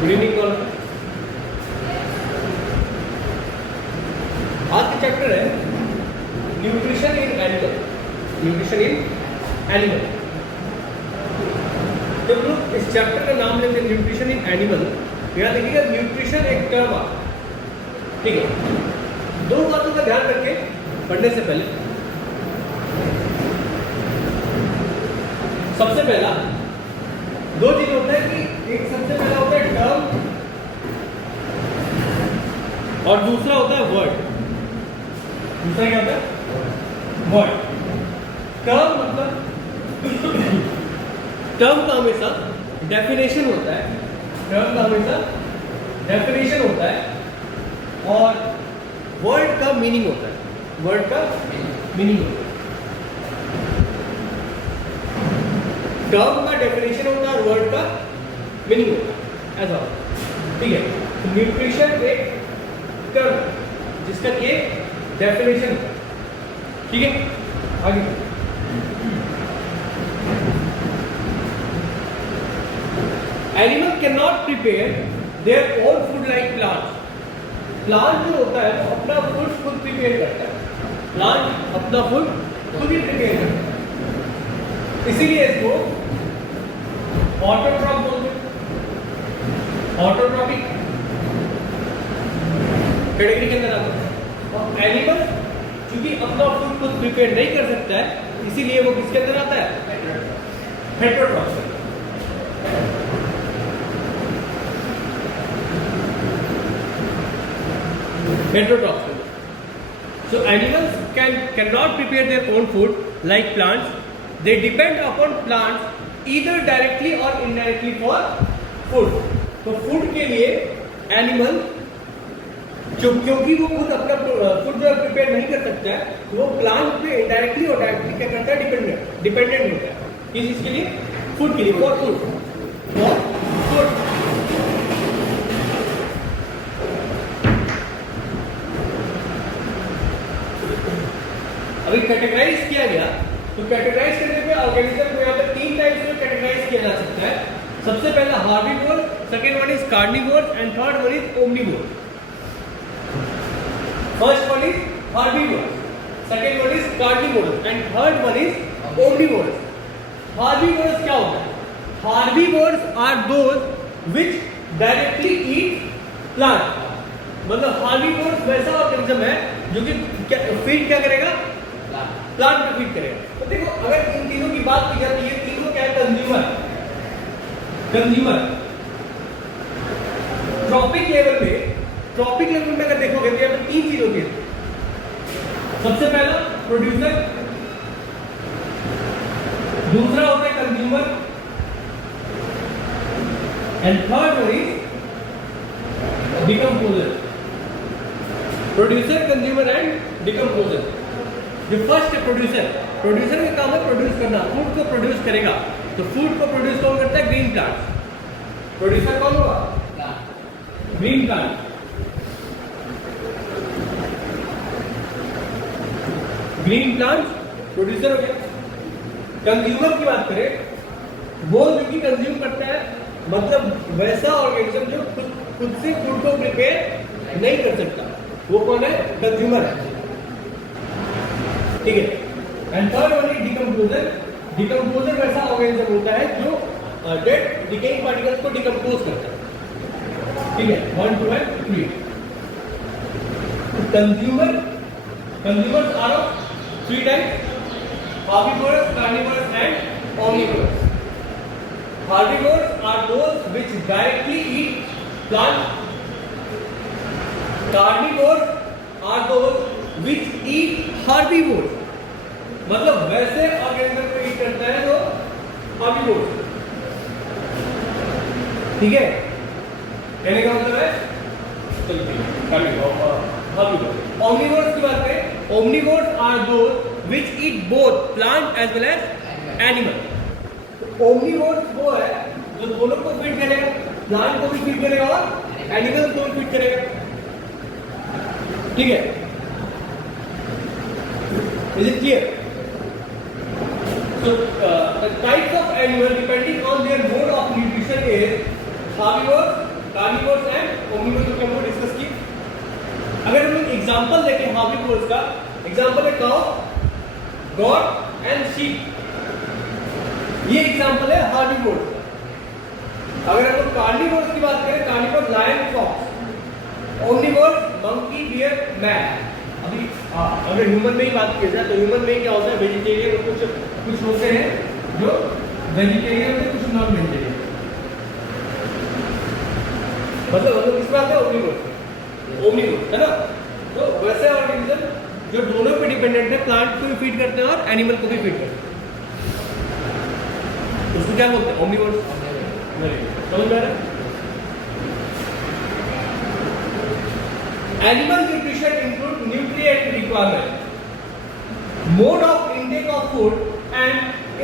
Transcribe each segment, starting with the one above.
Good evening call. आज का chapter है nutrition in animal. Nutrition in animal. जब लोग इस चैप्टर का नाम लेते हैं न्यूट्रिशन इन एनिमल, यहाँ देखिएगा न्यूट्रिशन एक टर्म आ, ठीक है। दो बातों का ध्यान रखें पढ़ने से पहले। सबसे पहला दो चीज होता है कि एक सबसे पहला होता है टर्म और दूसरा होता है वर्ड। दूसरा क्या होता है? वर्ड। टर्म मतलब टर्म का हमेशा डेफिनेशन होता है, टर्म का हमेशा डेफिनेशन होता है और वर्ड का मीनिंग होता है, वर्ड का मीनिंग होता है। टर्म का डेफिनेशन होता है और वर्ड का मीनिंग होता है, ऐसा होता है, ठीक है। तो न्यूट्रिशन एक टर्म जिसका ये डेफिनेशन है, ठीक है। आगे animal can not prepare their own food like plant. Plant जो होता है वो अपना फूड खुद प्रिपेयर करता है। प्लांट अपना फूड खुद ही प्रिपेयर करता है, इसीलिए इसको ऑटोट्रॉफ बोलते हैं। ऑटोट्रॉपिक कैटेगरी के अंदर आता है। और एनिमल क्योंकि अपना फूड खुद प्रिपेयर नहीं कर सकता है, इसीलिए वो किसके अंदर आता है? Heterotroph. Heterotroph. So animals cannot prepare their own food like plants. They depend upon plants either directly or indirectly for food. तो फूड के लिए एनिमल क्योंकि वो खुद अपना फूड जो प्रिपेयर नहीं कर सकता है, तो वो प्लांट पे इनडायरेक्टली और डायरेक्टली क्या करता है? डिपेंडेंट होता है। किस चीज के लिए? फूड के लिए, फॉर फूड, फॉर फूड। अभी कैटेगराइज किया गया, तो कैटेगराइज करने पे ऑर्गेनिज्म को यहाँ पर तीन टाइप्स में कैटेगराइज किया जा सकता है। सबसे पहला herbivore, second one is carnivore and third one is omnivore. First one is herbivore, second one is carnivore and third one is omnivore. Herbivores क्या होता है? Herbivores are those which directly eat plant. मतलब herbivores वैसा organism है जो कि feed क्या करेगा? प्लांट पे फीड करेगा। तो देखो, अगर इन तीनों की बात की जाती है, तीनों क्या है? कंज्यूमर। कंज्यूमर ट्रॉपिक लेवल में अगर देखोगे तो यहाँ पे तीन चीज होती है। सबसे पहला प्रोड्यूसर, दूसरा होता है consumer and third one is decomposer. Producer, consumer and decomposer. जो फर्स्ट है प्रोड्यूसर का काम है प्रोड्यूस करना, फूड को प्रोड्यूस करेगा। तो फूड को प्रोड्यूस कौन करता है? Green plant. प्रोड्यूसर कौन होगा? Green plant. Green plant producer हो गया। कंज्यूमर की बात करें, वो जो कि कंज्यूम करता है, मतलब वैसा ऑर्गेनिज्म जो खुद से फूड को प्रिपेयर नहीं कर सकता, वो कौन है? कंज्यूमर है, ठीक है। And third one is decomposer. Decomposer वैसा ऑर्गेनिज्म होता है जो डेड डिकेइंग पार्टिकल्स को डिकम्पोज करता है, ठीक है। 1 2 and 3। Consumers are of 3 types: herbivores, carnivores and omnivores. Herbivores are those which directly eat plants. Carnivores are those which eat herbivores. मतलब वैसे ऑर्गेनिज्म को ईट करता है जो herbivores, ठीक है। कहने का मतलब है Omnivores की बात करें, omnivores are those which eat both plant as well as animal. Omnivores वो है जो दोनों को फीड करेगा, प्लांट को भी फीड करेगा और एनिमल को भी फीड करेगा, ठीक है। Is it clear? So the types of animal depending on their mode of nutrition is herbivores, carnivores and omnivores को हम डिस्कस की। अगर हम एग्जांपल देखें हार्बिवोर्स का, एग्जांपल है काउ, गॉट एंड शीप, ये एग्जांपल है हार्बिवोर्स का। अगर हम लोग कार्निवोर्स की बात करें, carnivore lion, fox, omnivores monkey, bear, man. अभी अगर ह्यूमन में ही बात की जाए तो ह्यूमन में क्या होता है, वेजिटेरियन और कुछ होते हैं जो वेजिटेरियन होते हैं, कुछ नॉन वेजिटेरियन। मतलब हम लोग किस बात है, ओमनिवोर्स है ना। तो वैसे ऑर्गेनिज्म जो दोनों पे डिपेंडेंट है, प्लांट को भी फीड करते हैं और एनिमल को भी फीड करते हैं, उसको क्या बोलते हैं, ओमनिवोर्स। समझ में आ रहा है? Animal nutrition includes nutrient requirement, mode of intake of food, and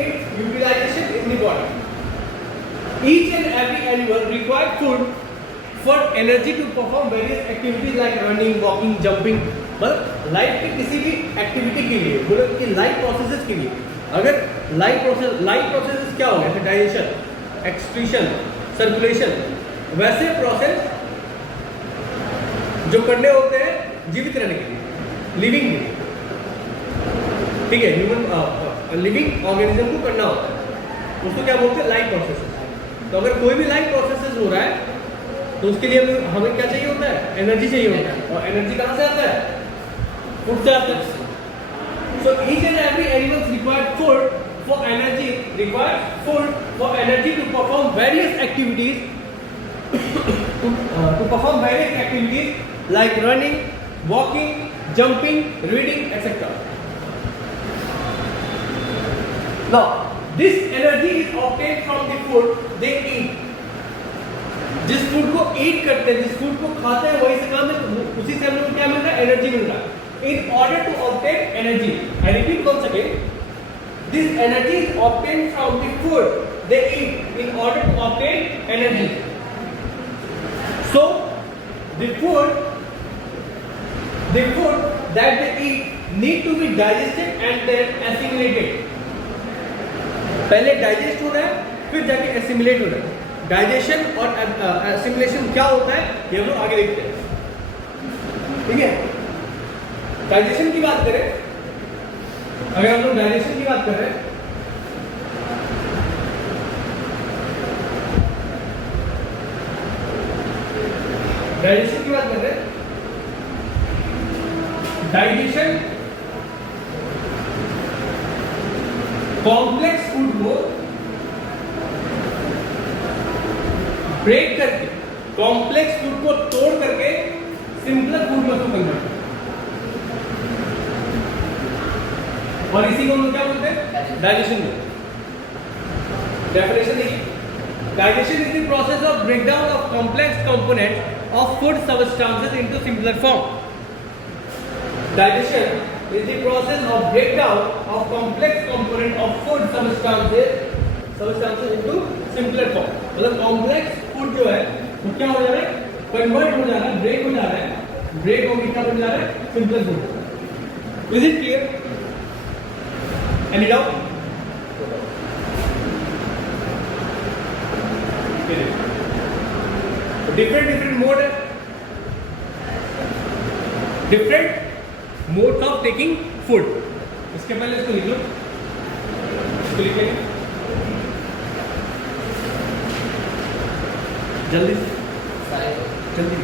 its utilization in the body. Each and every animal requires food for energy to perform various activities like running, walking, jumping. मतलब life की किसी भी activity के लिए, बोलो कि life processes के लिए, अगर लाइफ प्रोसेसेस क्या हो गया, डाइजेशन, एक्सक्रीशन, सर्कुलेशन, वैसे प्रोसेस जो करने होते हैं जीवित रहने के लिए, लिविंग के लिए, ठीक है, ह्यूमन लिविंग ऑर्गेनिज्म को करना होता है, उसको क्या बोलते हैं, लाइफ प्रोसेसेस। तो अगर कोई भी लाइफ प्रोसेसेस हो रहा है तो उसके लिए हमें क्या चाहिए होता है, एनर्जी चाहिए होता है। और एनर्जी कहाँ से आता है, फूड से आता है। So each and every animals require food for energy, require food for energy to perform various activities, to perform various activities like running, walking, jumping, reading, etc. Now, this energy is obtained from the food they eat. जिस food को ईट करते हैं, जिस food को खाते हैं, वही से काम है, उसी से हम लोग क्या मिल रहा है, एनर्जी मिल रहा है। In order to obtain energy, I repeat once again, this energy is obtained from the food they eat in order to obtain energy. So, the food that they eat need to be digested and then assimilated. पहले digest होना है, फिर जाके assimilate होना है। Digestion और assimilation क्या होता है, ये हम लोग आगे देखते हैं, ठीक है। डाइजेशन की बात करें, अगर हम लोग डाइजेशन की बात कर रहे हैं, डाइजेशन की बात कर रहे हैं, डाइजेशन कॉम्प्लेक्स फूड को ब्रेक करके, कॉम्प्लेक्स फूड को तोड़ करके सिंपलर फूड में उसको कन्वर्ट करते हैं, और इसी को हम लोग क्या बोलते हैं, डाइजेशन बोलते हैं। डेफिनेशन देखिए, digestion is the process of breakdown of complex component of food substances into simpler form. Digestion is the process of breakdown of complex component of food substances into simpler form. मतलब complex food जो है वो क्या हो जा रहा है, convert हो जा रहा है, ब्रेक हो जा रहा है, ब्रेक होकर क्या बन जा रहा है, simpler food. Is it clear? Any doubt? Different mode है, different modes of taking food. इसके पहले इसको लिख लो, इसको लिख लेंगे जल्दी जल्दी।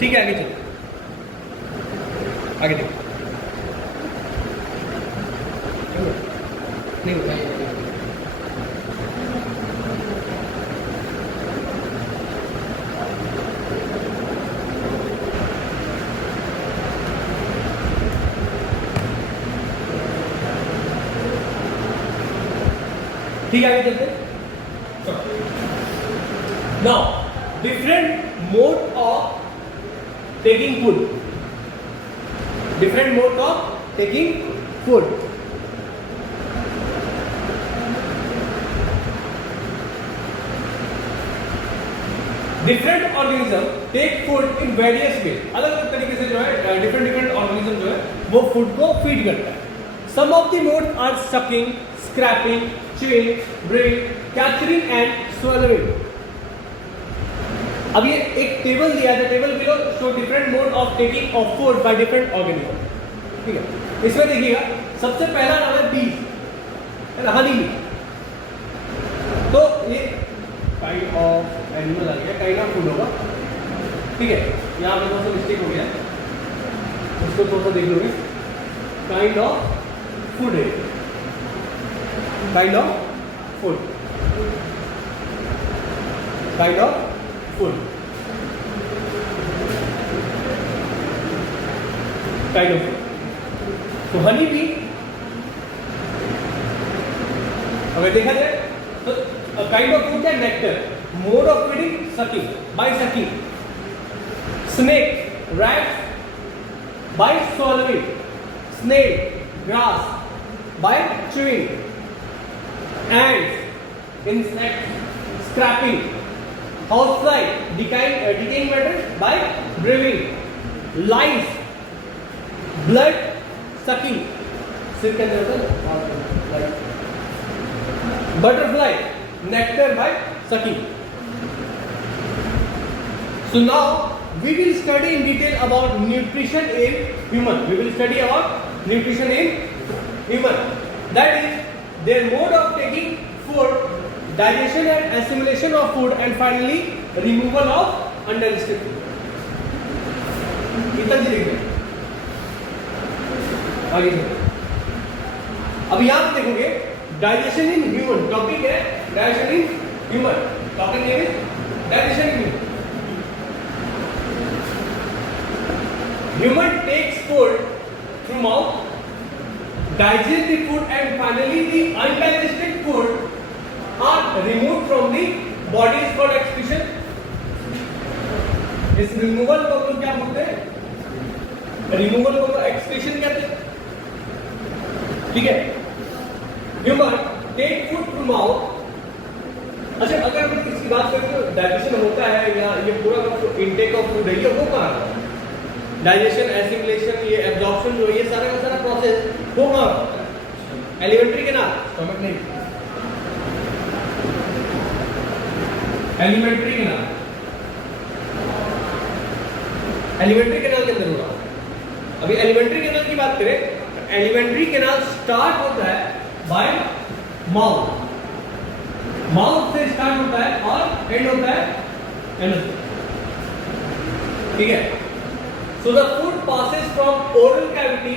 ठीक है, आगे चलो, आगे देखो। नहीं होगा। ठीक है, आगे चलते। Now different mode of taking food, different mode of taking food. Different organism take food in various way, अलग अलग तरीके से जो है डिफरेंट ऑर्गेनिज्म जो है वो फूड को फीड करता है। Some of the modes are sucking, scraping, chewing, brewing, capturing and swallowing. अब ये एक टेबल दिया है, table below show different mode of taking of food by different organism. ठीक है, इसमें देखिएगा सबसे पहला नाम है बीज, है ना, हनी बी। तो ये काइंड ऑफ एनिमल आ गया, काइंड ऑफ फूड होगा। ठीक है, यहाँ पे थोड़ा सा मिस्टेक हो गया, उसको थोड़ा सा देख लोगे। काइंड ऑफ फूड है, kind of food, kind of food, kind of food. तो हनी बी अगर देखा जाए तो काइंड ऑफ फूड क्या, nectar, mode of feeding sucking, by sucking. Snake, rat by swallowing, snake, grass by chewing, ants, insects, scrapping, housefly, decaying matter by brewing, lice, blood sucking, सिर के अंदर होता है, butterfly, nectar by sucking. So now we will study in detail about nutrition in human. We will study about nutrition in human. That is their mode of taking food, digestion and assimilation of food, and finally removal of undigested food. इतना जी देखिए, आगे चलो। अब यहाँ पे देखोगे digestion in human, topic है digestion in human, topic name is digestion in human. Human takes food through mouth, digest the food, and finally the undigested food are removed from the body for excretion. इस removal को हम लोग क्या बोलते हैं, removal को excretion कहते हैं। ठीक है, human take food through mouth. अच्छा, अगर हम इसकी बात करें तो डाइजेशन होता है या ये पूरा इनटेक ऑफ फूड है, ये वो कहाँ है? डाइजेशन, एसिमिलेशन, ये एब्जॉर्प्शन जो ये सारा का सारा प्रोसेस वो कहाँ? एलिमेंट्री के नाम, स्टमक नहीं, एलिमेंट्री के नाम, एलिमेंट्री कैनाल के अंदर हो रहा है। अभी एलिमेंट्री कैनाल की बात करें, एलिमेंट्री कैनाल स्टार्ट होता है बाय माउथ, माउथ से स्टार्ट होता है और एंड होता है एनस। ठीक है, so the food passes from oral cavity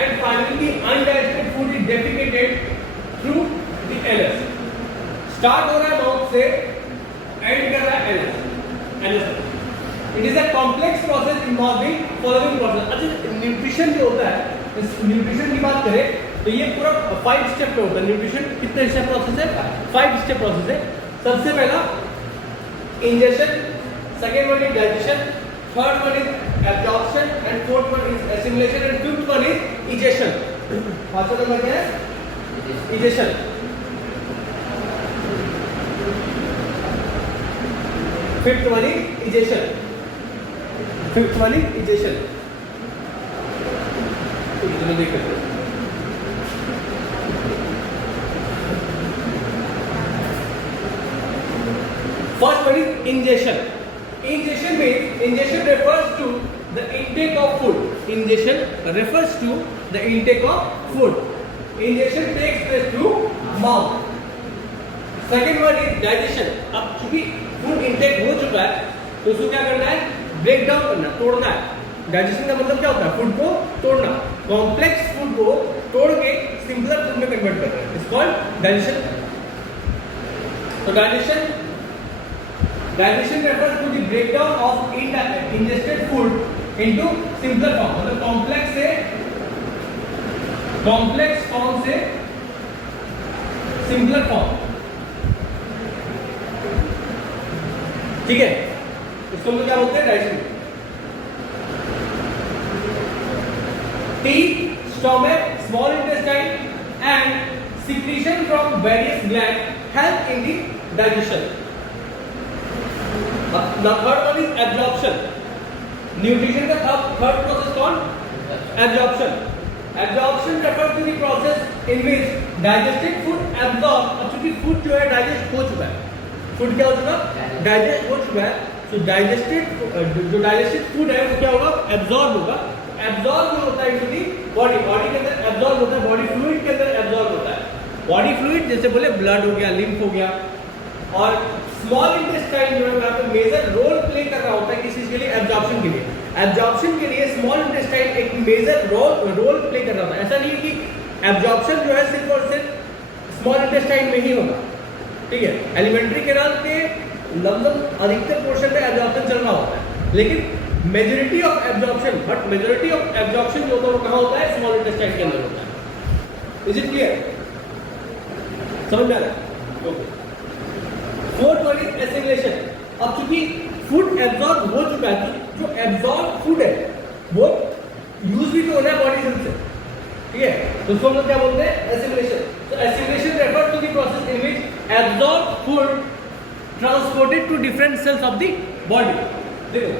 and finally the undigested food is defecated through the anus. Start हो रहा है माउथ से, एंड कर रहा है anus, anus. It is a complex process involving following process. अच्छा, न्यूट्रिशन जो होता है, इस न्यूट्रिशन की बात करें तो ये पूरा 5 स्टेप पे होता है। न्यूट्रिशन कितने स्टेप प्रोसेस है? 5 स्टेप प्रोसेस है। सबसे पहला injection, second one is digestion, third one is absorption, and fourth one is assimilation, and fifth one is egestion. पांचवा नंबर क्या है? egestion. Fifth one is egestion. Fifth one is egestion. चलो देखते हैं। First one is ingestion. Ingestion means, ingestion refers to the intake of food. Ingestion refers to the intake of food. Ingestion takes place through mouth. Second one is digestion. अब चूंकि food intake हो चुका है तो उसको क्या करना है? ब्रेक डाउन करना, तोड़ना है। डाइजेशन का मतलब क्या होता है? फूड को तोड़ना, कॉम्प्लेक्स फूड को तोड़ के सिंपलर फूड में कन्वर्ट करना है, इट्स कॉल्ड डाइजेशन। तो digestion refers to the breakdown of ingested food into simpler form, मतलब कॉम्प्लेक्स फॉर्म से सिंपलर फॉर्म, ठीक है। इसको हम क्या बोलते हैं? Digestion. Teeth, stomach, small intestine and secretion from various glands help in the digestion. The third one is absorption. Nutrition का third process कौन? Absorption. Absorption refers to the process in which digested food absorbed. अब चूंकि food जो है digest हो चुका है, food क्या हो चुका? डाइजेस्ट हो चुका है। तो डाइजेस्टेड जो डाइजेस्टेड फूड है वो क्या होगा? एब्जॉर्ब होगा। एब्जॉर्ब जो होता है इनटू दी बॉडी, बॉडी के अंदर एब्जॉर्ब होता है, बॉडी फ्लूइड के अंदर एब्जॉर्ब होता है। बॉडी फ्लूइड जैसे बोले ब्लड हो गया, लिम्फ हो गया, और स्मॉल इंटेस्टाइन जो है वहाँ पे मेजर रोल प्ले कर रहा होता है किस चीज के लिए? एब्जॉर्प्शन के लिए। एब्जॉर्प्शन के लिए स्मॉल इंटेस्टाइन एक मेजर रोल प्ले कर रहा होता है। ऐसा नहीं है कि एब्जॉर्प्शन जो है सिर्फ और सिर्फ स्मॉल इंटेस्टाइन में ही होगा, ठीक है। एलिमेंट्री कैनाल के लगभग अधिकतर पोर्शन में एब्जॉर्प्शन चल रहा होता है, लेकिन मेजॉरिटी ऑफ एब्जॉर्प्शन जो होता है वो कहाँ होता है? स्मॉल इंटेस्टाइन के अंदर होता है। Is it clear? समझ में आ रहा है? Okay. Fourth one is assimilation. अब चूंकि फूड एब्जॉर्ब हो चुका है, तो जो एब्जॉर्ब फूड है वो यूज भी तो होना है बॉडी से, ठीक है। तो उसको हम लोग क्या बोलते हैं? एसिमिलेशन। तो assimilation refer to the process in which absorb food transported to different cells of the body. देखो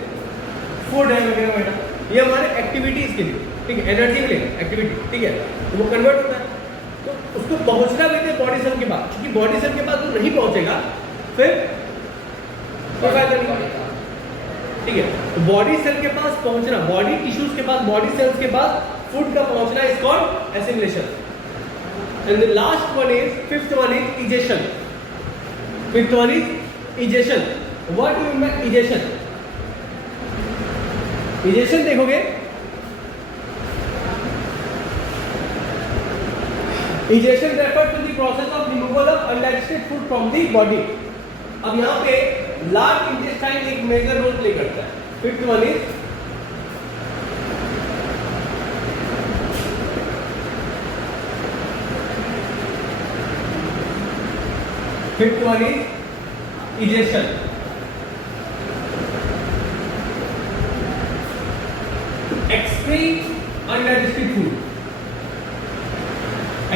फूड है वगैरह वगैरह, ये हमारे एक्टिविटीज के लिए, ठीक है, एनर्जी के लिए एक्टिविटी, ठीक है, तो वो कन्वर्ट होता है। तो उसको पहुंचना भी है बॉडी सेल के पास, क्योंकि बॉडी सेल के पास वो नहीं पहुंचेगा फिर फायदा नहीं, ठीक है। तो बॉडी सेल के पास पहुंचना, बॉडी टिश्यूज के पास, बॉडी सेल्स के पास फूड का पहुंचना is called assimilation. And the last one is, fifth one is egestion. Fifth one is egestion. What do you mean by egestion? Egestion देखोगे, egestion refer to the process of removal of undigested food from the body. अब यहाँ पे large intestine एक major role play करता है। Fifth one is egestion. Excrete undigested food.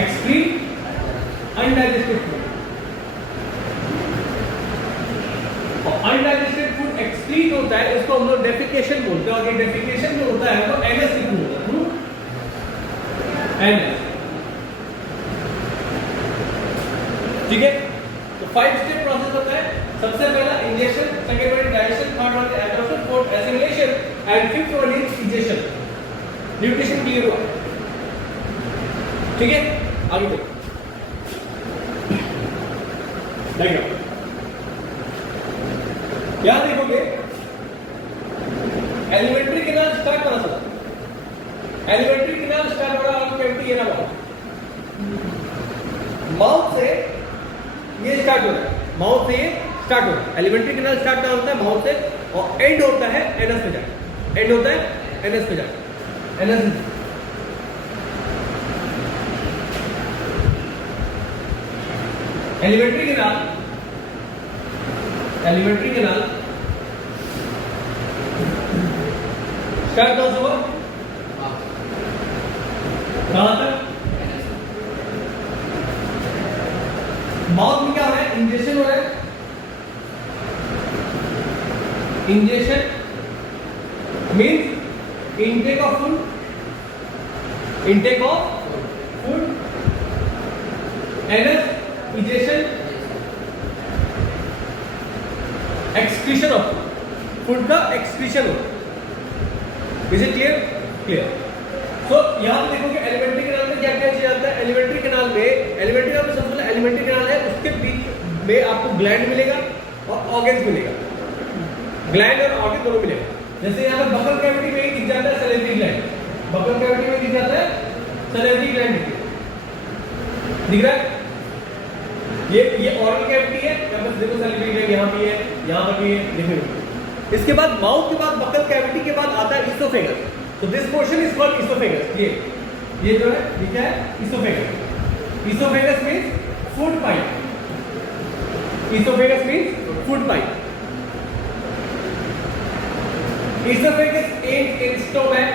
Excrete undigested food. Undigested food excrete होता है, इसको हम लोग डेफिकेशन बोलते हैं, और ये डेफिकेशन जो होता है वो एनएस के थ्रू होता है, एनएस, ठीक है। तो 5 स्टेप प्रोसेस होता है। सबसे पहला injection, second one digestion, third one absorption, fourth assimilation and fifth one is egestion. Nutrition clear हुआ, ठीक है। आगे देखो डायग्राम, यहां देखोगे एलिमेंट्री कैनाल स्टार्ट करा था। एलिमेंट्री कैनाल स्टार्ट हो रहा है कैविटी है ना, माउथ से ये स्टार्ट हो रहा है, माउथ से ये स्टार्ट हो रहा है। एलिमेंट्री कैनाल स्टार्ट कहाँ होता है? माउथ से, और एंड होता है एनस पे जाकर, एंड होता है एनस पे जाकर, anus. Alimentary canal, alimentary canal start कहाँ से हुआ? कहां तक? माउथ में क्या हो रहा है? इंजेक्शन हो रहा है। Injection means intake of food, intake of food, anus, ejection, excretion of food का excretion हो। Is it clear? Clear. So यहाँ पे देखोगे एलिमेंट्री कैनाल में क्या क्या चीज आता है? एलिमेंट्री कैनाल में सबसे पहले एलिमेंट्री कैनाल है, उसके बीच में आपको ग्लैंड मिलेगा और ऑर्गन्स मिलेगा, ग्लैंड और ऑर्गन दोनों मिलेगा। जैसे यहाँ पे बकल कैविटी में ही दिख जाता है सैलिवरी ग्लैंड, बकल कैविटी में दिख जाता है सैलिवरी ग्लैंड दिख रहा है। ये ओरल कैविटी है, यहाँ पर देखो सैलिवरी ग्लैंड यहाँ भी है, यहाँ पर भी है, देखो। इसके बाद माउथ के बाद बकल कैविटी के बाद आता है इसोफेगस। तो this portion is called oesophagus. ये जो है ये क्या है? Oesophagus. Oesophagus means food pipe. Oesophagus means food pipe. Oesophagus and in stomach.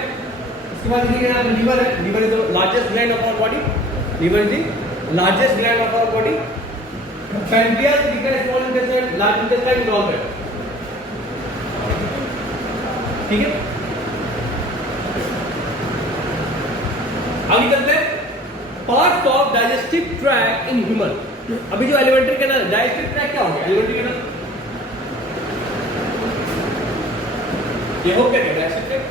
इसके बाद देखिए यहाँ लीवर है। Liver is the largest gland of our body. Liver is the largest gland of our body. Pancreas दिख रहा है, small intestine, large intestine, gallbladder. ठीक है, आगे चलते हैं। Parts of digestive tract in human. अभी जो एलिमेंट्री कैनाल, डाइजेस्टिव ट्रैक्ट क्या हो गया? एलिमेंट्री कैनाल ये हो गया digestive tract.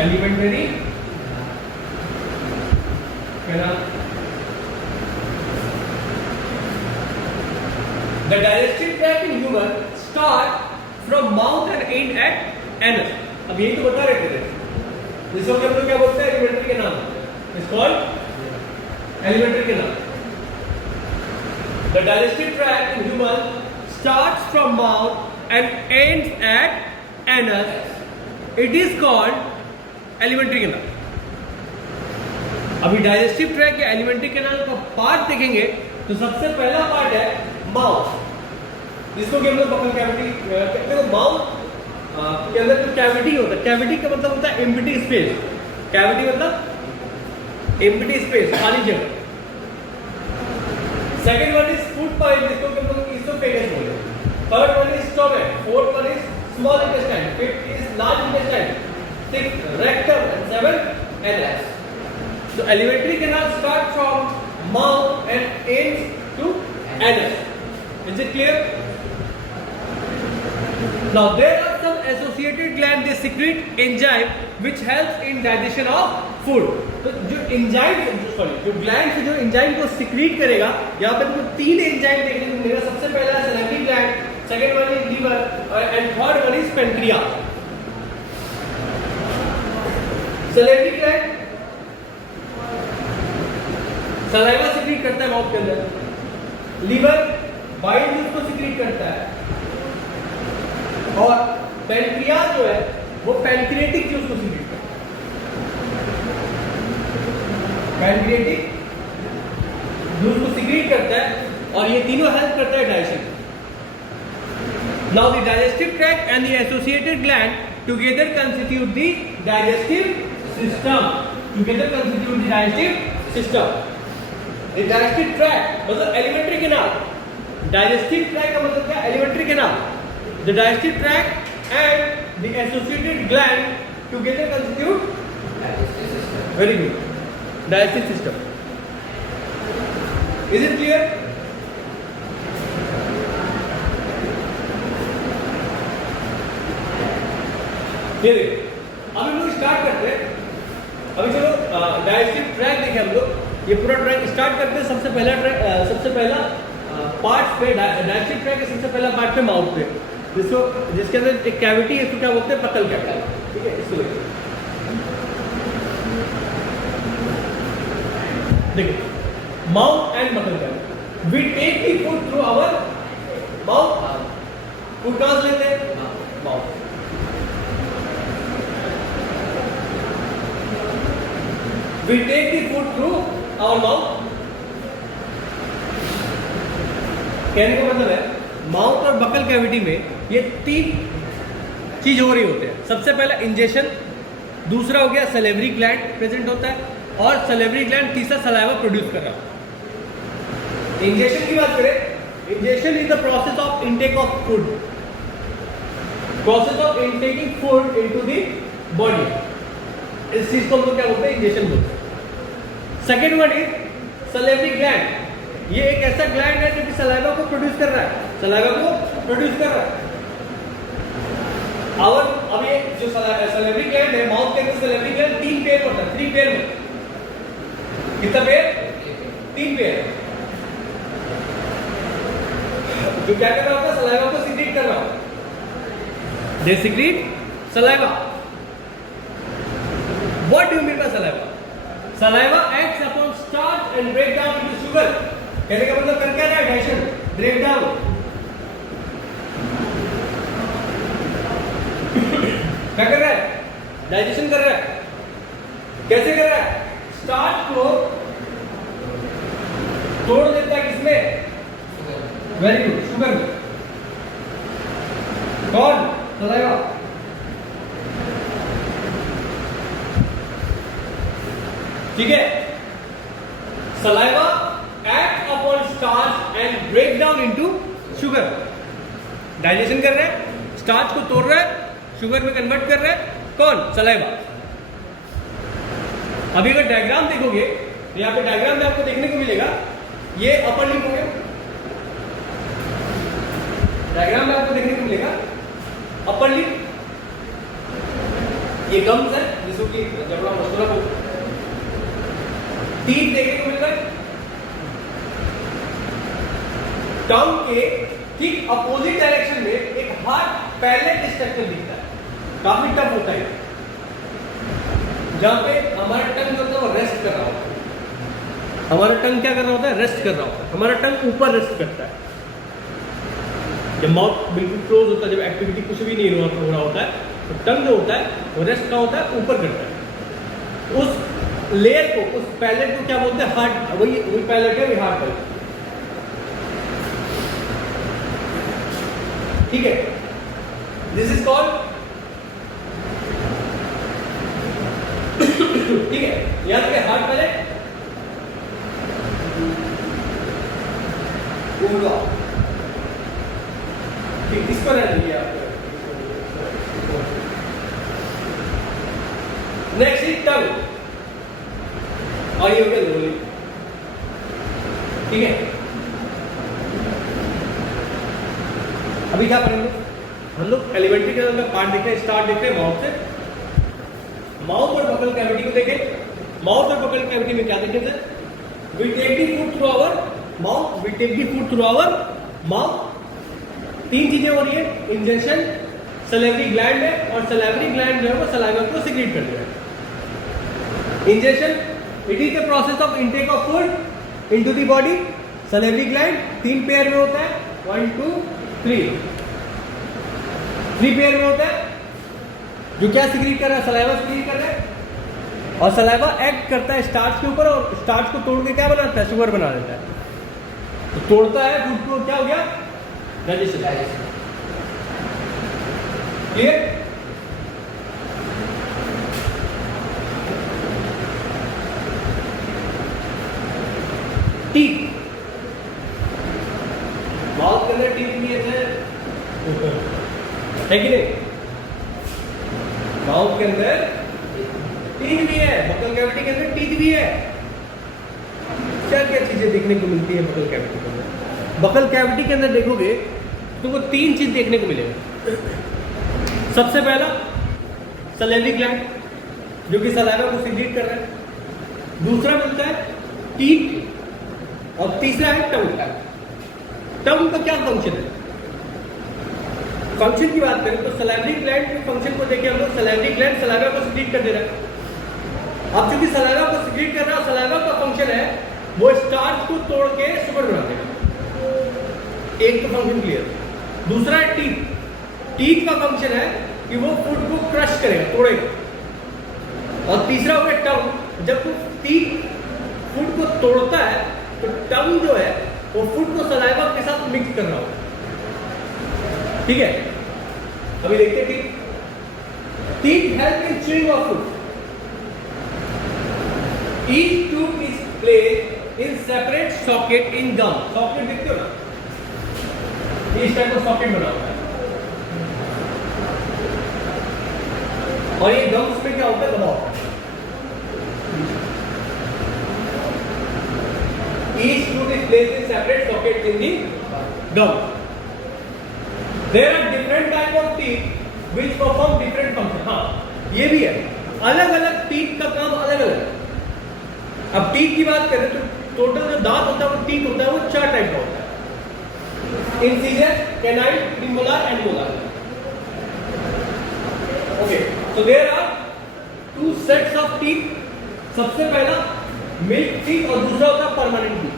Alimentary canal. The digestive tract in human start from mouth and end at anus. अब यही तो बता रहे थे, जिसको हम लोग क्या बोलते हैं? Alimentary canal. It's called alimentary canal. The digestive tract in human starts from mouth and ends at anus. It is called alimentary canal. अभी डाइजेस्टिव ट्रैक्ट या एलिमेंट्री कैनाल का पार्ट देखेंगे तो सबसे पहला पार्ट है माउथ, जिसको कि हम लोग बकल कैविटी कहते हैं। माउथ के अंदर जो कैविटी होता है, कैविटी का मतलब होता है एम्प्टी स्पेस। कैविटी मतलब एम्प्टी स्पेस, खाली जगह। Second one is food pipe, जिसको कि हम लोग इसोफेगस बोलते हैं। Third one is stomach. Fourth one is small intestine. Fifth is large intestine. Sixth rectum and seventh anus. So alimentary canal starts from mouth and ends to anus. Is it clear? Now there are some associated glands, they secrete enzyme which helps in digestion of food. तो जो enzyme, sorry, जो gland से जो enzyme को secrete करेगा, यहाँ पे तुमको तीन enzyme देखने को मिलेगा। सबसे पहला है salivary gland, second one is liver and third one is pancreas. Salivary gland saliva secrete करता है माउथ के अंदर। लीवर बाइल जूस को सिक्रीट करता है, और पैनक्रियास जो है वो पैनक्रियाटिक जूस को सिक्रीट करता है। पैनक्रियाटिक जूस को सिक्रीट करता है, और ये तीनों हेल्प करता है digestion. Now the digestive tract and the associated gland together constitute the digestive system. Together constitute the digestive system. Digestive tract मतलब एलिमेंट्री कैनाल। डाइजेस्टिव ट्रैक्ट का मतलब क्या? Alimentary canal. The digestive tract and the associated gland together constitute digestive system. Very good, digestive system. Is it clear? ये देखो, अब हम लोग start करते हैं। अभी चलो डाइजेस्टिव ट्रैक्ट देखें हम लोग। ये पूरा ट्रैक स्टार्ट करते हैं। सबसे पहला पार्ट पे डाइजेस्टिव ट्रैक के सबसे पहला पार्ट पे माउथ पे, जिसके अंदर एक कैविटी है, इसको क्या बोलते हैं? Buccal cavity. ठीक है, इसको देखो, mouth and buccal cavity. We take the food through our mouth. Food कहाँ से लेते हैं? Mouth. We take the food through our mouth. कहने का मतलब है माउथ और बकल कैविटी में ये तीन चीज हो रही होते हैं। सबसे पहला इंजेक्शन, दूसरा हो गया सलेवरी ग्लैंड प्रेजेंट होता है, और सलेवरी ग्लैंड तीसरा सलाइवा प्रोड्यूस कर रहा है। इंजेक्शन की बात करें, injection is the process of intake of food. Process of intaking food into the body, इस चीज को हम लोग क्या बोलते हैं? इंजेक्शन बोलते हैं। Second one is salivary gland. ये एक ऐसा ग्लैंड है जो कि सलाइवा को प्रोड्यूस कर रहा है, सलाइवा को प्रोड्यूस कर रहा है। और अब ये जो सलेवरी ग्लैंड है, माउथ के अंदर सलेवरी ग्लैंड 3 पेयर होता है। 3 पेयर में कितना पेयर? 3 पेयर। जो क्या कर रहा होता है, सलाइवा को सिक्रीट कर रहा होता है। They secrete saliva. What do you mean by saliva? Saliva acts upon starch and break down into sugar. कहने का मतलब कर क्या रहा है? Digestion, break down. क्या कर रहा है? डाइजेशन कर रहा है। कैसे कर रहा है? स्टार्च को तोड़ देता है किसमें? वेरी गुड, शुगर में। कौन? सलाइवा। ठीक है, saliva act upon starch and break down into sugar. Digestion कर रहा है, स्टार्च को तोड़ रहा है, शुगर में कन्वर्ट कर रहा है। कौन? सलाइवा। अभी अगर डायग्राम देखोगे तो यहाँ पे डायग्राम में आपको देखने को मिलेगा, ये अपर लिप हो गया। डायग्राम में आपको देखने को मिलेगा अपर लिप, ये गम्स है जिसको कि जबड़ा मस्कुला को टीथ देखने को मिल रहा है। टंग के ठीक अपोजिट डायरेक्शन में एक हार्ड पैलेट स्ट्रक्चर दिखता है, काफी टफ होता है, जहां पे हमारा टंग जो होता है वो रेस्ट कर रहा होता है। हमारा टंग क्या कर रहा होता है? रेस्ट कर रहा होता है। हमारा टंग ऊपर रेस्ट करता है। जब माउथ बिल्कुल क्लोज होता है, जब एक्टिविटी कुछ भी नहीं हो रहा होता है, तो टंग जो होता है वो रेस्ट का होता है, ऊपर करता है। उस लेयर को, उस पैलेट को क्या बोलते हैं? हार्ड। वही पैलेट है, वही हार्ड पैलेट। ठीक है, दिस इज कॉल्ड, ठीक है, याद रखिए हार्ड पैलेट, ठीक, इसको रहने दीजिए आप। नेक्स्ट इज टंग, और ये हो गया लोअर लिप। ठीक है, अभी क्या करेंगे हम लोग? एलिमेंट्री के अंदर पार्ट देख रहे हैं, स्टार्ट देख रहे हैं माउथ से। माउथ और बकल कैविटी को देखें। माउथ और बकल कैविटी में क्या देखें sir? We take the food through our mouth, we take the food through our mouth. तीन चीजें हो रही है, इंजेक्शन, सलेवरी ग्लैंड है, और सलेवरी ग्लैंड जो है वो सलाइवा को सिक्रीट कर रहा है। Injection, it is the process of intake of food into the body. Salivary gland 3 pair में होता है, 1 2 3 पेयर में होता है। जो क्या सिक्रीट कर रहा है? सलाइवा सिक्रीट कर रहा है, और सलाइवा एक्ट करता है स्टार्च के ऊपर, और स्टार्च को तोड़ के क्या बनाता है? शुगर बना देता है। तो तोड़ता है फूड को, क्या हो गया? डाइजेशन। क्लियर? टीथ, माउथ के अंदर टीथ भी है कि नहीं? माउथ के अंदर टीथ भी है, बकल कैविटी के अंदर टीथ भी है। क्या क्या चीजें देखने को मिलती है बकल कैविटी के अंदर? बकल कैविटी के अंदर देखोगे तुमको 3 चीज देखने को मिलेगा। सबसे पहला सलेवरी ग्लैंड, जो कि सलाइवा को सिक्रीट कर रहा है। दूसरा मिलता है टीथ, और तीसरा है टंग। टंग का क्या फंक्शन है? फंक्शन की बात करें तो सलाइवरी ग्लैंड के फंक्शन को देखें हम लोग। सलाइवरी ग्लैंड सलाइवा को सिक्रीट कर दे रहा है। अब चूंकि सलाइवा को सिक्रीट कर रहा है, सलाइवा का फंक्शन है वो स्टार्च को तोड़ के शुगर बना देगा। एक तो फंक्शन क्लियर। दूसरा है टीथ। टीथ का फंक्शन है कि वो फूड को क्रश करेगा, तोड़ेगा। और तीसरा हो गया टंग। जब टीथ फूड को तोड़ता है तो टंग जो है वो फूड को सलाइवा के साथ मिक्स कर रहा होगा। ठीक है, अभी देखते हैं teeth. Teeth help in chewing of food. Each tooth is placed in separate socket in gum. Socket देखते हो ना, इस टाइप का सॉकेट बना हुआ है, और ये गम्स में क्या होता है? दबाव। Each tooth is placed in separate sockets in the gum. There are different type of teeth which perform different function. हाँ, ये भी है, अलग अलग टीथ का काम अलग अलग। अब टीथ की बात करें तो टोटल जो दांत होता है वो टीथ होता है वो 4 टाइप का होता है। incisor, canine, premolar and molar. Okay, so there are two sets of teeth. सबसे पहला मिल्क टीथ और दूसरा होता है परमानेंट टीथ।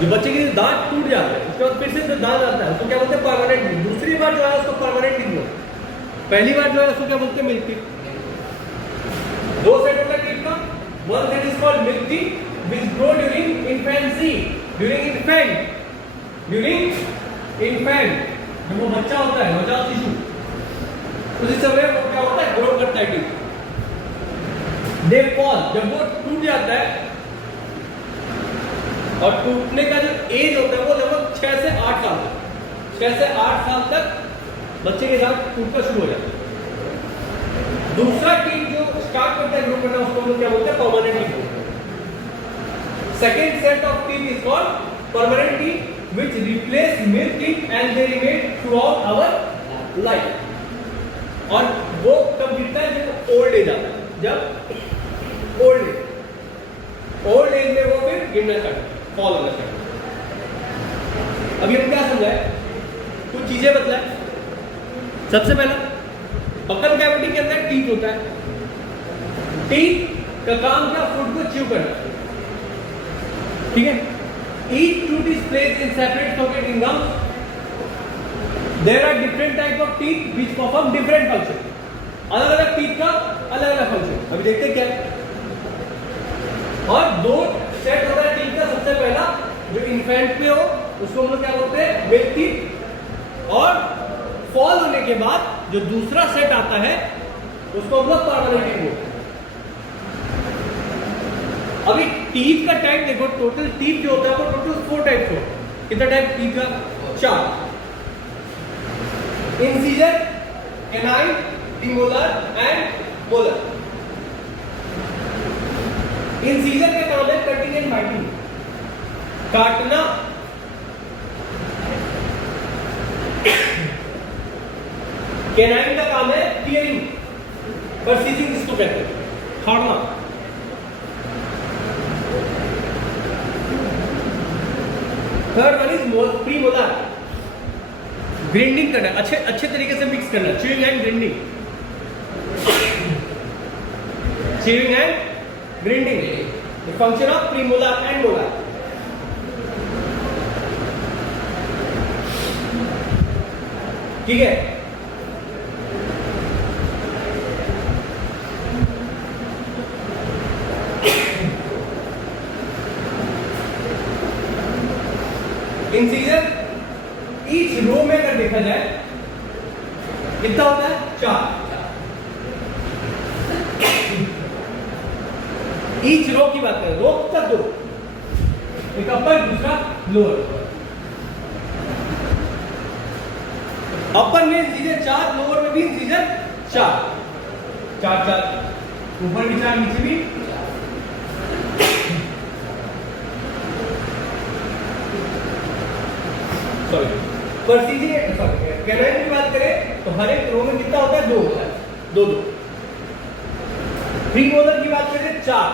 जो बच्चे के दांत टूट जाते हैं उसके बाद फिर से जो दांत आता है उसको क्या बोलते हैं परमानेंट टीथ। दूसरी बार जो है उसको परमानेंट टीथ बोलते हैं। पहली बार जो है उसको क्या बोलते हैं मिल्क टीथ। दो सेट होता है टीथ का। One set is called milk teeth which grow during infancy, during infant जब वो बच्चा होता है नवजात शिशु उसी समय वो क्या होता है ग्रो करता है टीथ। दे फॉल जब वो टूट जाता है और टूटने का जो एज होता है वो लगभग 6 से 8 साल तक 6 से 8 साल तक बच्चे के दांत टूटना शुरू हो जाता है। दूसरा टीथ जो स्टार्ट करता है ग्रो करना उसको हम लोग क्या बोलते हैं permanent teeth. Second set of teeth is called permanent teeth which replace milk teeth and they remain throughout our life. और वो कब गिरता है जब ओल्ड एज आता है। जब ओल्ड एज में वो फिर गिरना स्टार्ट फॉल होना स्टार्ट। अभी हम क्या समझाए कुछ चीजें बतलाए। सबसे पहला बकल कैविटी के अंदर टीथ होता है। टीथ का काम क्या फूड को च्यू करना। ठीक है। Each tooth is placed in separate socket in gums. There are different type of teeth which perform different function. अलग अलग टीथ का अलग अलग फंक्शन। अभी देखते हैं क्या है। और दो सेट होता है टीथ का। सबसे पहला जो इन्फेंट पे हो उसको हम लोग क्या बोलते हैं मिल्क टीथ। और फॉल होने के बाद जो दूसरा सेट आता है उसको हम लोग परमानेंट टीथ बोलते हैं। अभी टीथ का टाइप देखो। टोटल टीथ जो होता है वो टोटल 4 टाइप्स हो। कितना टाइप टीथ का 4। Incisor, canine, premolar and molar. Incisor का काम है कटिंग एंड बाइटिंग, काटना। कैनाइन का काम है टीयरिंग, परसीजिंग जिसको कहते हैं, फाड़ना। Third one is premolar, grinding करना, अच्छे तरीके से मिक्स करना, chewing and grinding, chewing and grinding, the function of premolar and molar. ठीक है। इंसीजर ईच रो में अगर देखा जाए कितना होता है 4। ईच रो की बात करें, रो तक 2, एक अपर दूसरा लोअर। अपर में इंसीजर 4, लोअर में भी इंसीजर 4, ऊपर भी 4 नीचे भी। कैनाइन की बात करें तो हर एक रो में कितना होता है 2 होता है, 2। प्रीमोलर की बात करें 4,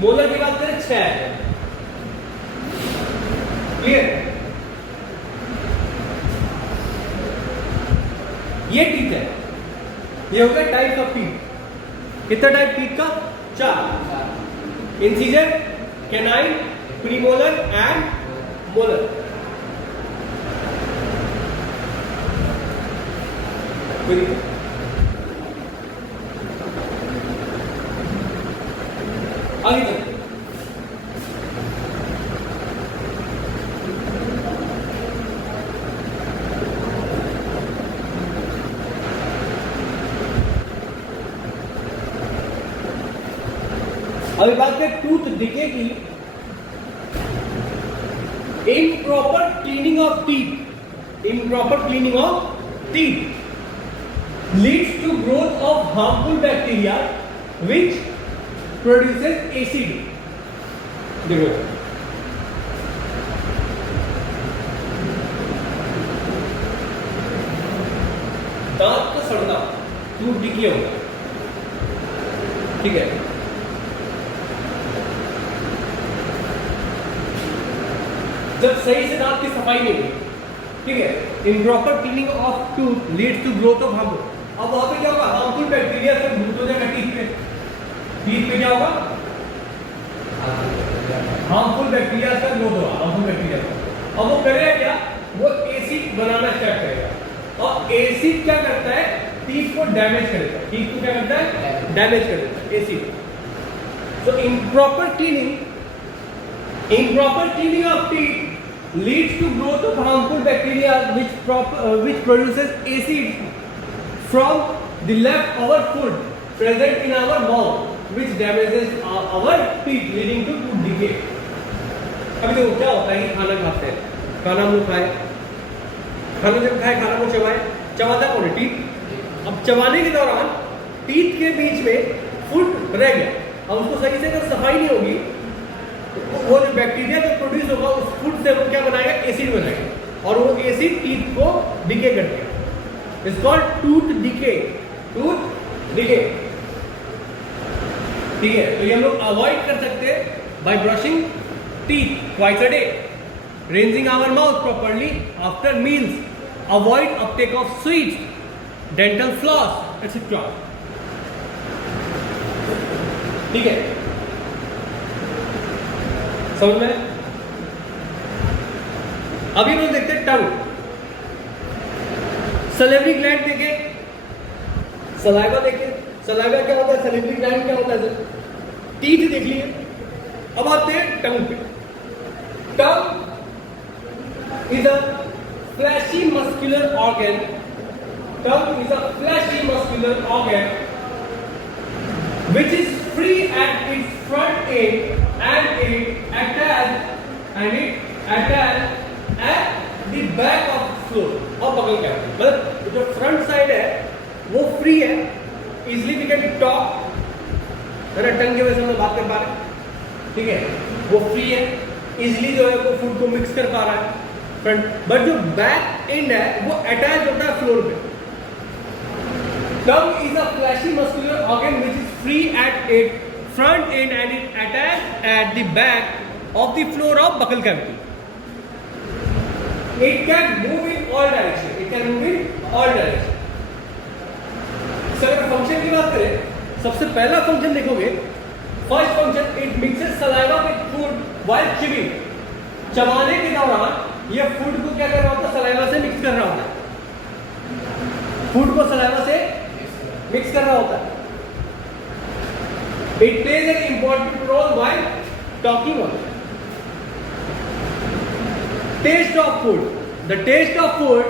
मोलर की बात करें 6। क्लियर। ये टीथ है, ये हो गया टाइप ऑफ टीथ। कितना टाइप टीथ का 4। Incisor, canine, premolar and molar. आगे चलते अभी बात करें टूथ डिके की। Improper cleaning of teeth, leads to growth of harmful bacteria which produces acid। देखो दांत का सड़ना, टूथ डिके होगा। ठीक है। जब सही से दांत की सफाई नहीं हुई, ठीक है, improper cleaning of tooth leads to growth of harmful. अब वहां पे क्या होगा, हार्मफुल बैक्टीरिया से ग्रोथ हो जाएगा टीथ पे। टीथ पे क्या होगा, हार्मफुल बैक्टीरिया का ग्रोथ होगा, हार्मफुल बैक्टीरिया का। अब वो करेगा क्या, वो एसिड बनाना स्टार्ट करेगा, और एसिड क्या करता है, टीथ को डैमेज करेगा। टीथ को क्या करता है, डैमेज कर देता है acid. So improper cleaning of teeth leads to growth of harmful bacteria which produces acid from the leftover food present in our mouth which damages our teeth leading to tooth decay। अभी देखो क्या होता है कि खाना खाते हैं, खाना हम लोग खाए, खाना जब खाए खाना को चबाए, चबाता कौन है, टीथ। अब चबाने के दौरान टीथ के बीच में फूड रह गया, अब उसको सही से अगर सफाई नहीं होगी वो जो बैक्टीरिया जो प्रोड्यूस होगा उस फूड से वो क्या बनाएगा, एसिड बनाएगा, और वो एसिड टीथ को डिके कर देगा। It's called tooth decay, tooth decay. ठीक है, तो ये हम लोग अवॉइड कर सकते हैं by brushing teeth twice a day, rinsing our mouth properly after meals, avoid uptake of sweets, dental floss, etc. ठीक है, समझ में। अभी हम देखते हैं टंग, सलेवरी ग्लैंड देखे, सलाइवा देखे, सलाइवा क्या होता है, सलेवरी ग्लैंड क्या होता है, टीथ देख लिए। अब आते हैं टंग पे। Tongue is a fleshy muscular organ, tongue is a fleshy muscular organ which is free at its front end and it attached at the back of the floor और बगल का, मतलब जो फ्रंट साइड है वो free है, easily we can talk, मेरा टंग की वजह से हम बात कर पा रहे हैं, ठीक है, वो फ्री है, इजिली जो है वो फूड को मिक्स कर पा रहा है फ्रंट, बट जो बैक एंड है वो अटैच होता है फ्लोर पे। Tongue is a fleshy muscular organ which is free at its front end and it attached at the back of the floor of buccal cavity. It can move in all directions. It can move in all directions. अगर function की बात करें, सबसे पहला function देखोगे, first function it mixes saliva with food while chewing. चबाने के दौरान ये फूड को क्या कर रहा होता है, सलाइवा से मिक्स कर रहा होता है, फूड को सलाइवा से मिक्स कर रहा होता है। It plays an important role while talking also. Taste of food, the taste of food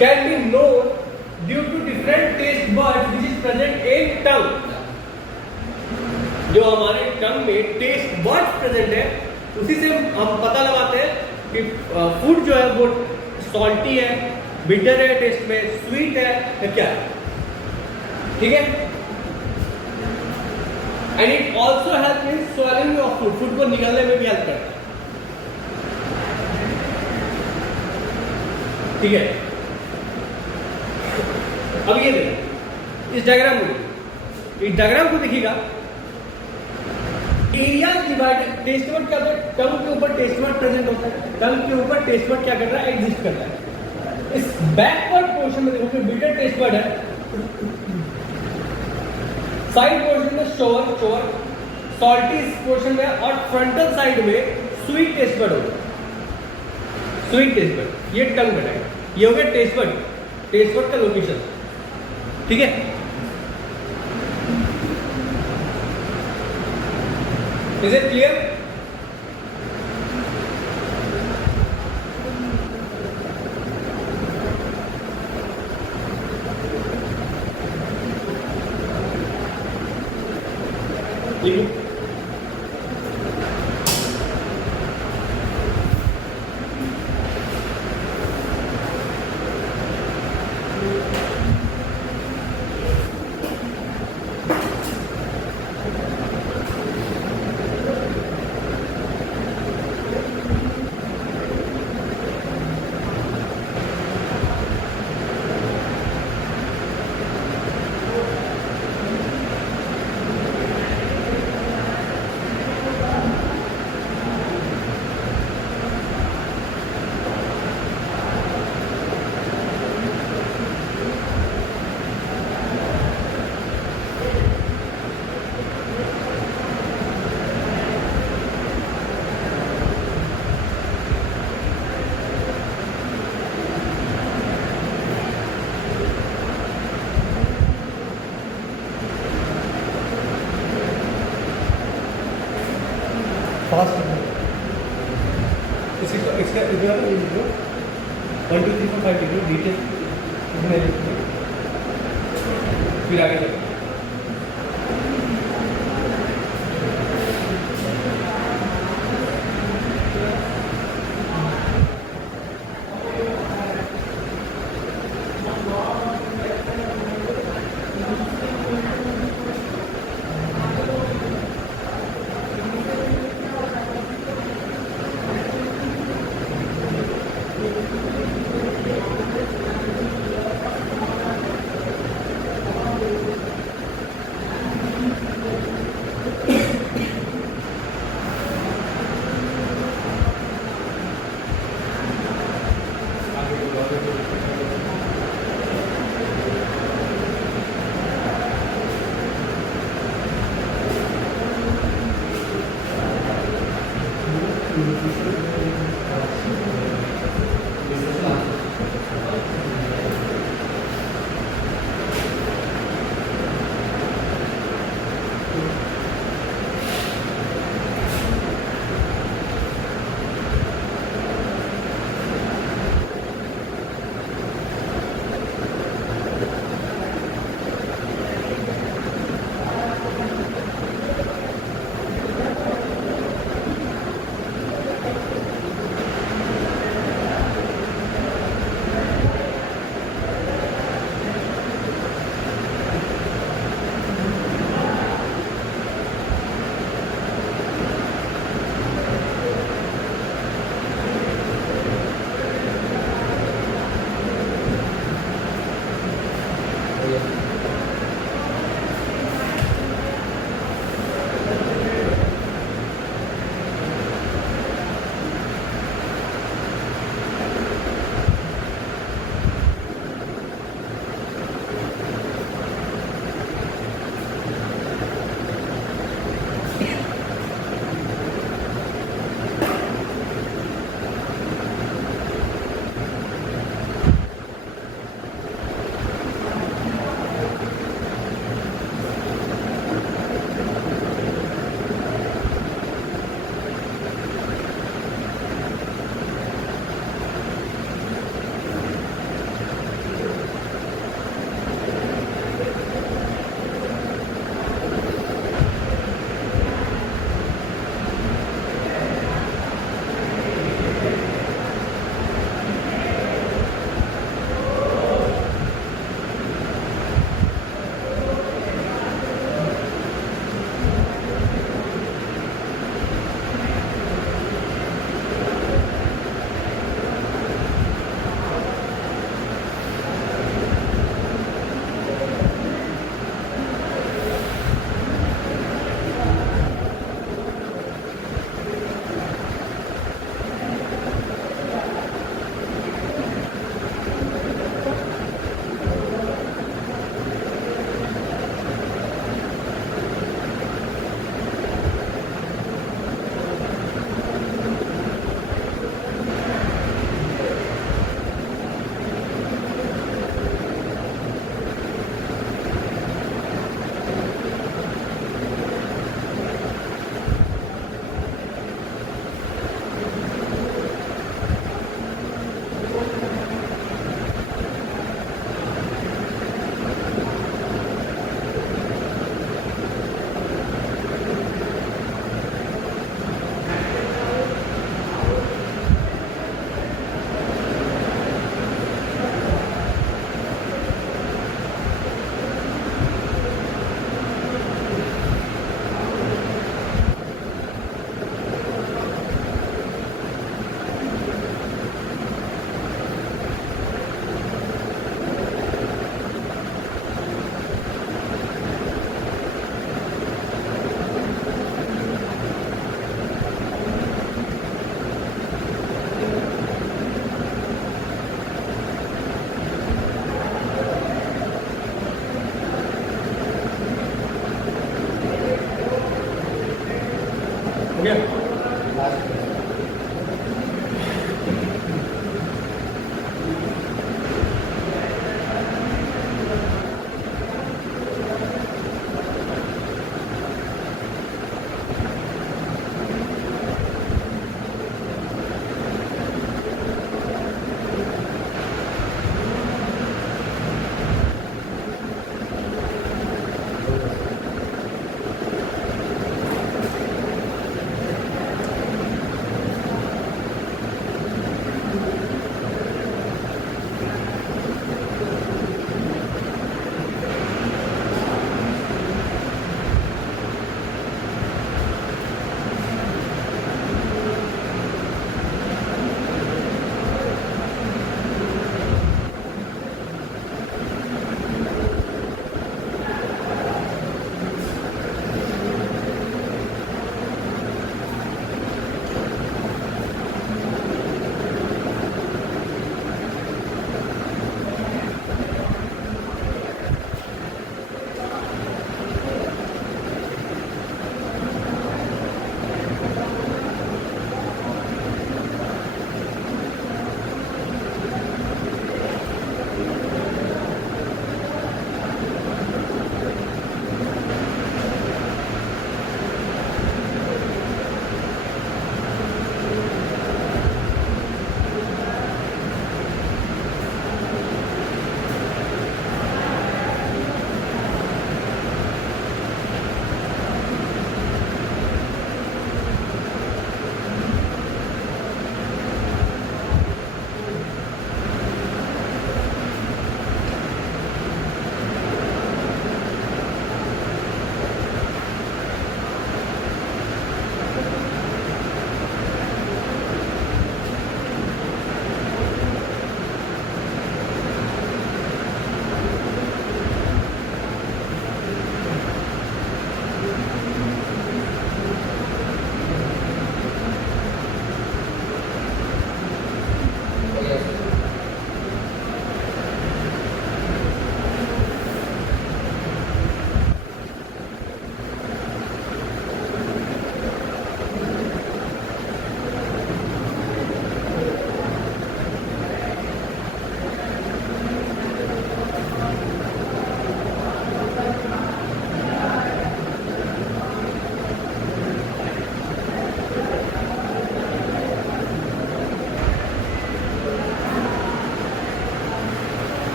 can be known due to different taste buds which is present in tongue. जो हमारे टंग में taste buds present है उसी से हम पता लगाते हैं कि फूड जो है वो सॉल्टी है, बिटर है टेस्ट में, स्वीट है या क्या है, ठीक है। And it also help in स्वैलिंग of food, food को निगलने में भी हेल्प करता है, ठीक है। अब ये देखिए इस डायग्राम को, इस डायग्राम को देखिएगा, एरिया डिवाइडेड, टेस्ट बड क्या होता है, टंग के ऊपर टेस्ट बड प्रेजेंट होता है, टंग के ऊपर टेस्ट बड क्या कर रहा है, एग्जिस्ट कर रहा है। इस बैकवर्ड पोर्शन में देखो बिटर टेस्ट बड है, साइड पोर्शन में शोर सॉल्टी पोर्शन में, और फ्रंटल साइड में स्वीट टेस्ट बड होगा, स्वीट टेस्ट बड, ये टंग बनाएगा, ये हो गया टेस्ट बड का लोकेशन, ठीक है। Is it clear? फास्ट इसका इधर 1 2 3 4 5 लिखो डिटेल इसमें लिखो फिर आगे चलो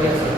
Yes, sir.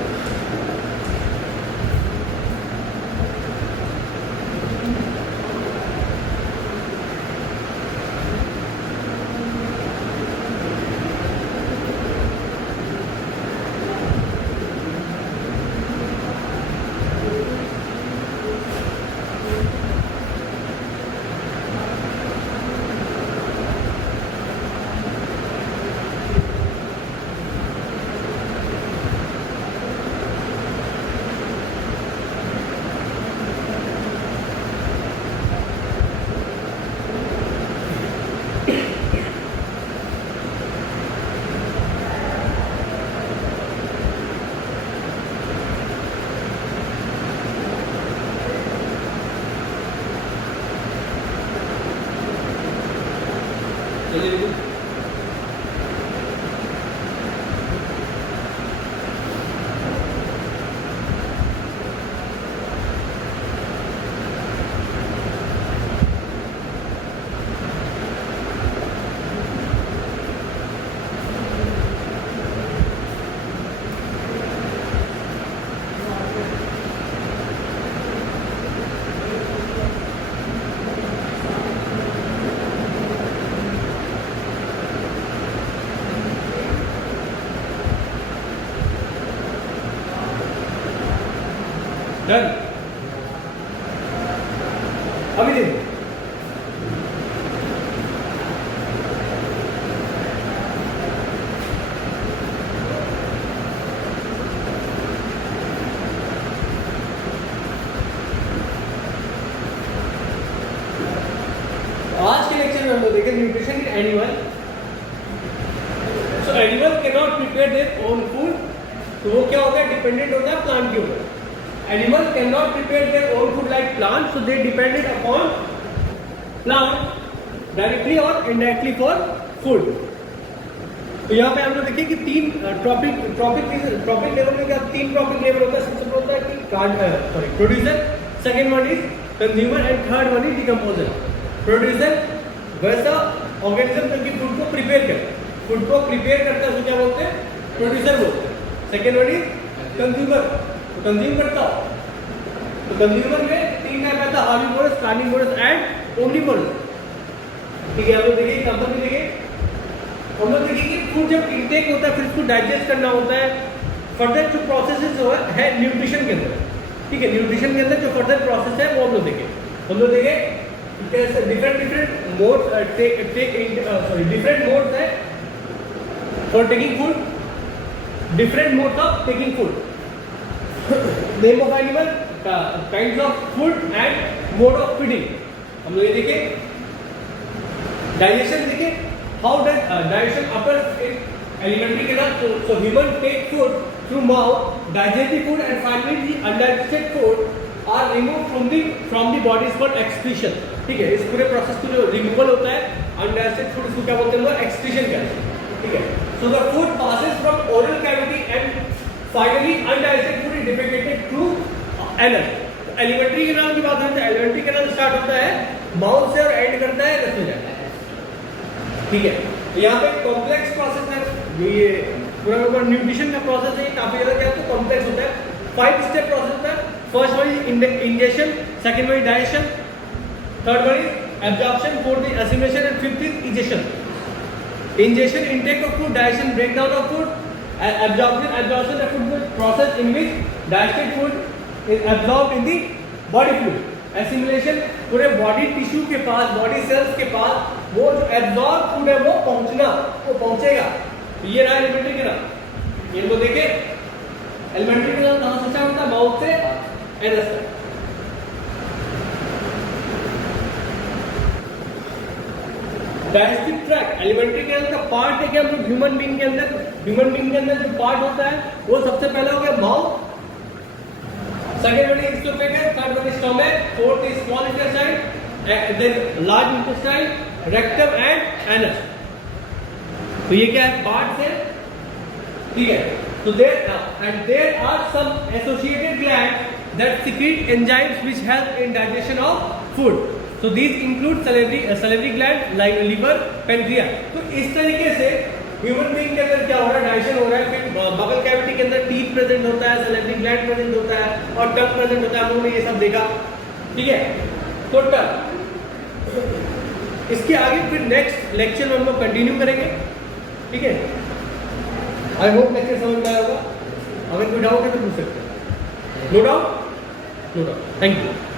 डन। अभी देखो आज के लेक्चर में हम लोग देखें nutrition in animal. So animal can not prepare their own food, तो वो क्या होगा, डिपेंडेंट होता है प्लांट के ऊपर। Animals cannot prepare their own food like plants, so they depended upon plant directly or indirectly for food. तो यहाँ पे हम लोग देखिए कि तीन ट्रॉपिक लेवल में क्या तीन ट्रॉपिक लेवल होता है। सबसे पहले होता है कि producer, second one is consumer and third one is decomposer. Producer वैसा ऑर्गेनिज्म जो कि फूड को प्रिपेयर करता है, उसको क्या बोलते हैं, प्रोड्यूसर बोलते हैं। Second one is consumer, consume करता हो। तो कंज्यूमर में तीन टाइप आता है, हार्बिवोरस, कार्निवोरस एंड ओमनिवोरस। ठीक है, आप लोग देखिए एग्जांपल में देखिए, हम लोग देखिए कि फूड जब इंटेक होता है फिर इसको डाइजेस्ट करना होता है। फर्दर जो प्रोसेस जो है न्यूट्रिशन के अंदर, ठीक है, न्यूट्रिशन के अंदर जो फर्दर प्रोसेस है वो हम लोग देखें। हम लोग देखें डिफरेंट मोड्स है for taking food, different modes of taking food, name of animal, kinds of food and mode of feeding. हम लोग ये देखें डाइजेशन, देखें how does digestion occurs in alimentary canal. So human take food through mouth, digest the food and finally the undigested food are remove from the body for excretion. ठीक है, इस पूरे process को जो रिमूवल होता है undigested food, इसको क्या बोलते हैं, एक्सक्रीशन कहते हैं। ठीक है, so the food passes from oral cavity and finally undigested food is defecated through anal. Alimentary canal की बात करें तो एलिमेंट्री कैनाल स्टार्ट होता है माउथ से और एंड करता है रस में जाता है। ठीक है, तो यहाँ पे कॉम्प्लेक्स प्रोसेस है, ये पूरा न्यूट्रिशन का प्रोसेस है, काफी ज्यादा क्या है, कॉम्प्लेक्स होता है। 5 स्टेप प्रोसेस होता है। First one is ingestion, second one is digestion, third one is absorption, fourth is assimilation and fifth is egestion. Ingestion intake of food, digestion breakdown of food, absorption of food process in which digested food is absorbed in the body fluid. Assimilation पूरे body tissue के पास, body cells के पास वो जो absorb food है वो पहुंचेगा। ये रहा एलिमेंट्री कैनाल। इनको देखे एलिमेंट्री कैनाल कहां से स्टार्ट होता है, माउथ से एनस तक। डाइजेस्टिव ट्रैक्ट एलिमेंट्री कैनाल का पार्ट है कि हम लोग ह्यूमन बीइंग के अंदर जो पार्ट होता है वो सबसे पहले हो गया mouth, second one is oesophagus, third one is stomach, fourth is small intestine, then large intestine, rectum and anus. तो ये क्या है, पार्ट्स है। ठीक है, so there are some associated glands that secrete enzymes which help in digestion of food. So these include salivary gland like liver, pancreas. तो इस तरीके से ह्यूमन बीइंग के अंदर क्या हो रहा है, डाइजेशन हो रहा है। फिर बगल कैविटी के अंदर टीथ टीथ प्रेजेंट होता है, सैलिवरी ग्लैंड प्रेजेंट होता है और टंग प्रेजेंट होता है। हम लोगों ने ये सब देखा, ठीक है। तो टंग, इसके आगे फिर नेक्स्ट लेक्चर में हम लोग कंटिन्यू करेंगे, ठीक है। आई होप लेक्चर समझ में आया होगा। अगर कोई डाउट है तो पूछ सकते हैं। No doubt, no doubt. Thank you.